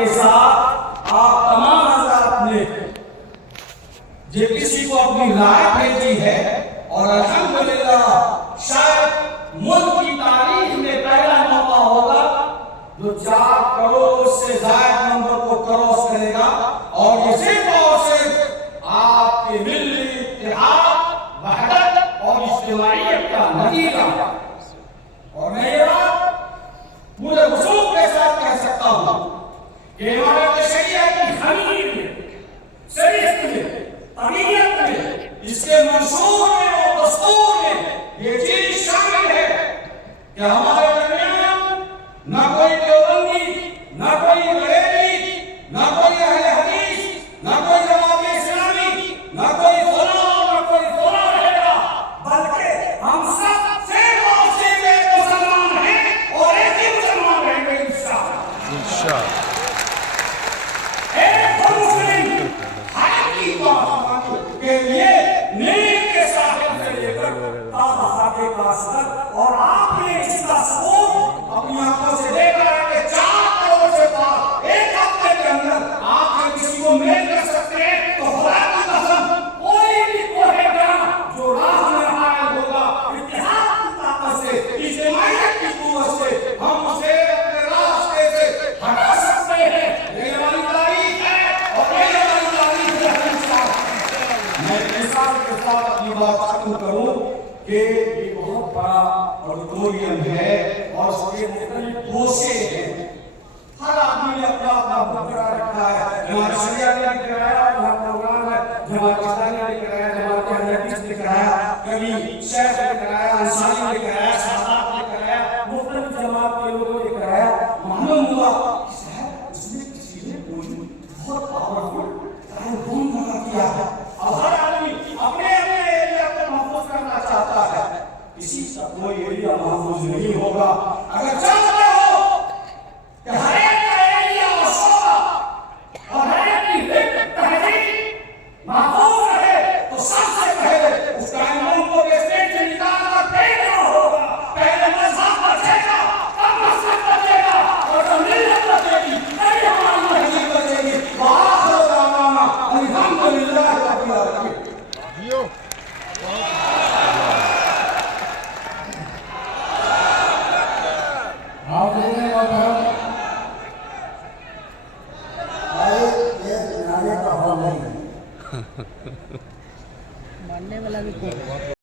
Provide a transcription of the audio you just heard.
کے ساتھ آپ تمام حضرات نے جو کسی کو اپنی رائے بھیجی ہے، اور الحمدللہ شاید ملک کی تاریخ میں پہلا موقع ہوگا جو 4 کروڑ سے زائد نمبر کو کراس کرے گا، اور یہ صرف اور صرف آپ کے ملی اتحاد، وحدت اور اجتماعیت کا نتیجہ۔ اور میں یہ بات پورے وثوق کے ساتھ کہہ سکتا ہوں کہ ہمارے شریعہ کی خمیر میں، شریعت میں، طبیعت میں، اس کے منشور میں اور دستور میں یہ چیز شامل ہے کہ ہمارے درمیان نہ کوئی دیوبندی، نہ کوئی بریلوی، نہ کوئی اہل حدیث، نہ کوئی جماعت اسلامی، نہ کوئی فلاں، نہ کوئی فلاں رہے گا، بلکہ ہم سب صرف اور صرف ایک مسلمان ہیں اور ایک ہی مسلمان رہیں گے انشاءاللہ۔ ایک مسلم ہر کی بات کے لیے نیک کے ساحل سے لے کر تازہ کے پاس تک، اور آپ نے اس کا سکون اپنی آنکھوں سے دیکھا ہے کہ 4 کروڑ سے پار ایک ہفتے کے اندر آپ جب کسی کو میل کر سکتے ہیں تو خدا کی قسم کوئی بھی کوئی گرم جو راہ میں حائل ہوگا اتحاد کی طاقت سے، اجتماعیت کی قوت سے ہم اسے اپنے راستے سے ہٹا سکتے ہیں۔ یہ ہماری تاریخ ہے اور یہ ہماری تاریخ ہے۔ میں مثال کے ساتھ اپنی بات ختم کروں کہ یہ بہت بڑا آڈیٹوریم ہے اور اس کے مختلف گوشے ہیں، ہر آدمی نے اپنا بکرا رکھا ہے۔ ہمارے شریعہ نے